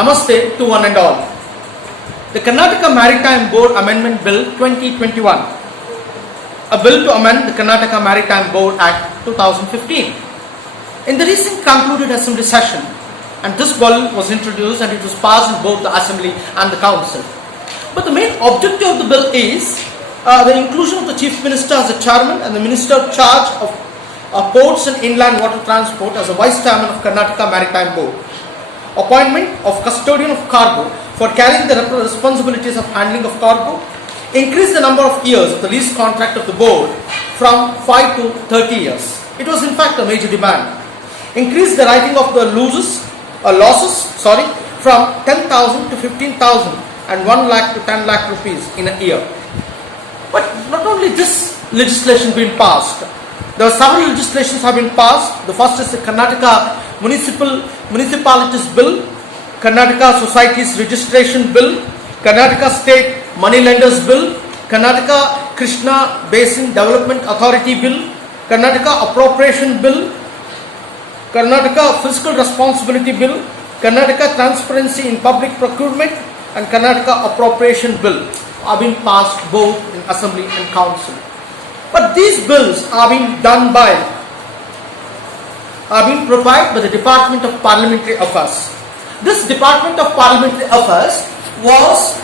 Namaste to one and all. The Karnataka Maritime Board Amendment Bill 2021, a bill to amend the Karnataka Maritime Board Act 2015. In the recent concluded Assembly session, and this bill was introduced and it was passed in both the Assembly and the Council. But the main objective of the bill is the inclusion of the Chief Minister as the Chairman and the Minister in charge of Ports and Inland Water Transport as the Vice Chairman of Karnataka Maritime Board. Appointment of Custodian of Cargo for carrying the responsibilities of handling of cargo. Increase the number of years of the lease contract of the board from 5 to 30 years. It was in fact a major demand. Increase the writing of the losses from 10,000 to 15,000 and 1 lakh to 10 lakh rupees in a year. But not only this legislation being passed, there are several legislations have been passed. The first is the Karnataka Municipalities Bill, Karnataka Societies Registration Bill, Karnataka State Money Lenders Bill, Karnataka Krishna Basin Development Authority Bill, Karnataka Appropriation Bill, Karnataka Fiscal Responsibility Bill, Karnataka Transparency in Public Procurement, and Karnataka Appropriation Bill are being passed both in Assembly and Council. But these bills are being provided by the Department of Parliamentary Affairs. This Department of Parliamentary Affairs was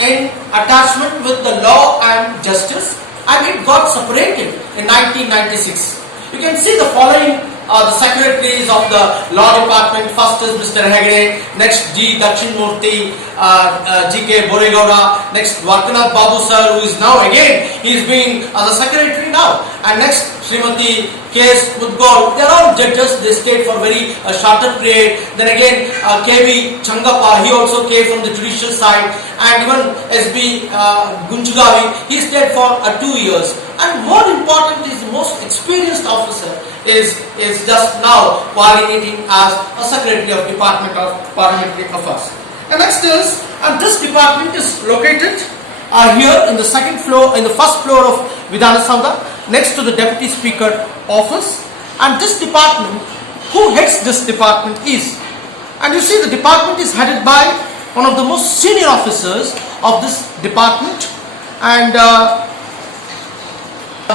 in attachment with the Law and Justice, and it got separated in 1996. You can see the following the secretaries of the Law Department. First is Mr. Hegde, next G. Dakshinmurthy, G.K. Boregowda, next Varkanath Babu sir, who is now again, he is being the secretary now, and next Srimati K.S. Mudgol. They are all judges, they stayed for very shorter period. Then again K.V. Changappa, he also came from the judicial side, and even S.B. Gunjugavi, he stayed for 2 years. And more important is the most experienced officer is just now coordinating as a Secretary of Department of Parliamentary Affairs. And next is, and this department is located here in the first floor of Vidhana Soudha, next to the Deputy Speaker office. And this department, who heads this department is, and you see the department is headed by one of the most senior officers of this department, and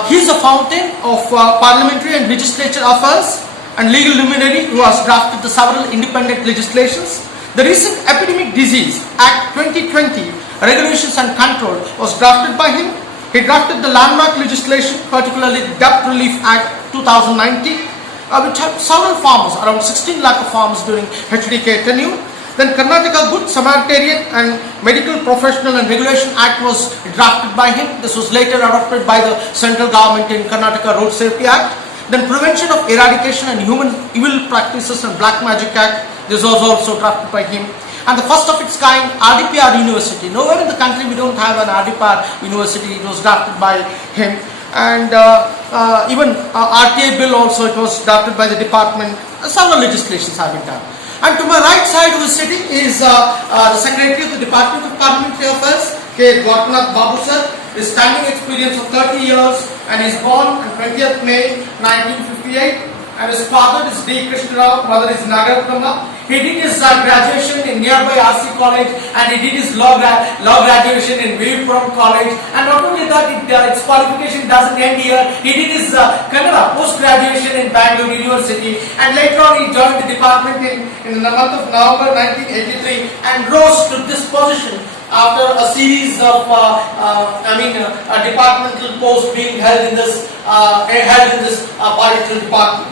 he is a fountain of parliamentary and legislature affairs and legal luminary who has drafted the several independent legislations. The recent Epidemic Disease Act 2020 Regulations and Control was drafted by him. He drafted the landmark legislation, particularly the Debt Relief Act 2019, which had several farmers, around 16 lakh of farmers during HDK tenure. Then Karnataka Good Samaritan and Medical Professional and Regulation Act was drafted by him. This was later adopted by the central government in Karnataka Road Safety Act. Then Prevention of Eradication and Human Evil Practices and Black Magic Act, this was also drafted by him. And the first of its kind, RDPR University. Nowhere in the country we don't have an RDPR University. It was drafted by him. And even RTA bill also, it was drafted by the department. Several legislations have been done. And to my right side who is sitting is the Secretary of the Department of Parliamentary Affairs, K. Varkanath Babu sir. His standing experience of 30 years, and he is born on 20th May 1958. And his father is D. Krishna Rao, mother is Nagaratnama. He did his graduation in nearby RC College, and he did his law graduation in Vivipuram College. And not only that, its qualification doesn't end here. He did his Kannada post-graduation in Bangalore University, and later on he joined the department in the month of November 1983 and rose to this position after a series of departmental posts being held in this particular department.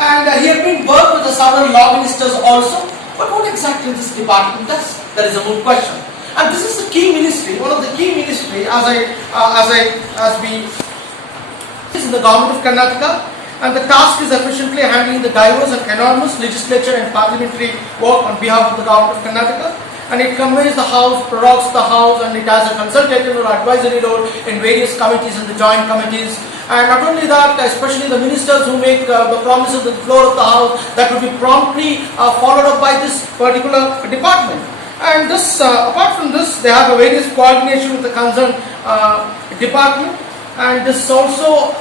And he had been worked with the several law ministers also. But what exactly this department does? That is a good question. And this is a key ministry, one of the key ministry is in the government of Karnataka. And the task is efficiently handling the diverse and enormous legislature and parliamentary work on behalf of the government of Karnataka. And it conveys the House, prorogues the House, and it has a consultative or advisory role in various committees and the joint committees. And not only that, especially the ministers who make the promises at the floor of the House, that will be promptly followed up by this particular department. And this, apart from this, they have a various coordination with the concerned department. And this also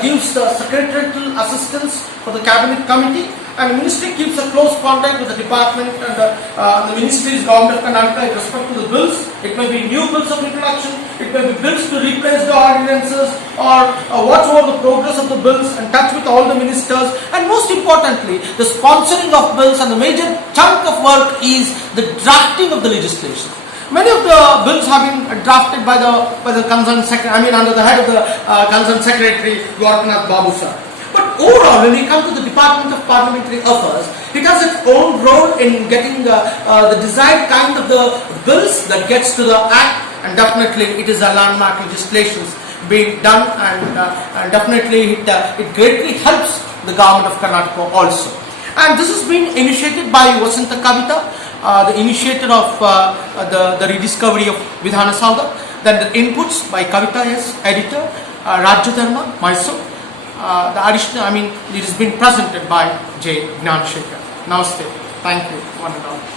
gives secretarial assistance for the cabinet committee. and the ministry keeps a close contact with the department and the ministry's government of Karnataka with respect to the bills. It may be new bills of introduction, it may be bills to replace the ordinances, or watch over the progress of the bills and touch with all the ministers, and most importantly, the sponsoring of bills, and the major chunk of work is the drafting of the legislation. Many of the bills have been drafted by the concerned secretary, under the head of the concerned secretary, Dwarkanath Babu sir. But overall, when we come to the Department of Parliamentary Affairs, it has its own role in getting the desired kind of the bills that gets to the Act, and definitely it is a landmark legislations being done, and definitely it greatly helps the government of Karnataka also. And this has been initiated by Vasanta Kavita, the initiator of the rediscovery of Vidhana Saudha. Then the inputs by Kavita S, editor, Rajya Dharma, myself. The additional, it has been presented by J. Gnanashekar. Namaste. Thank you, one and all.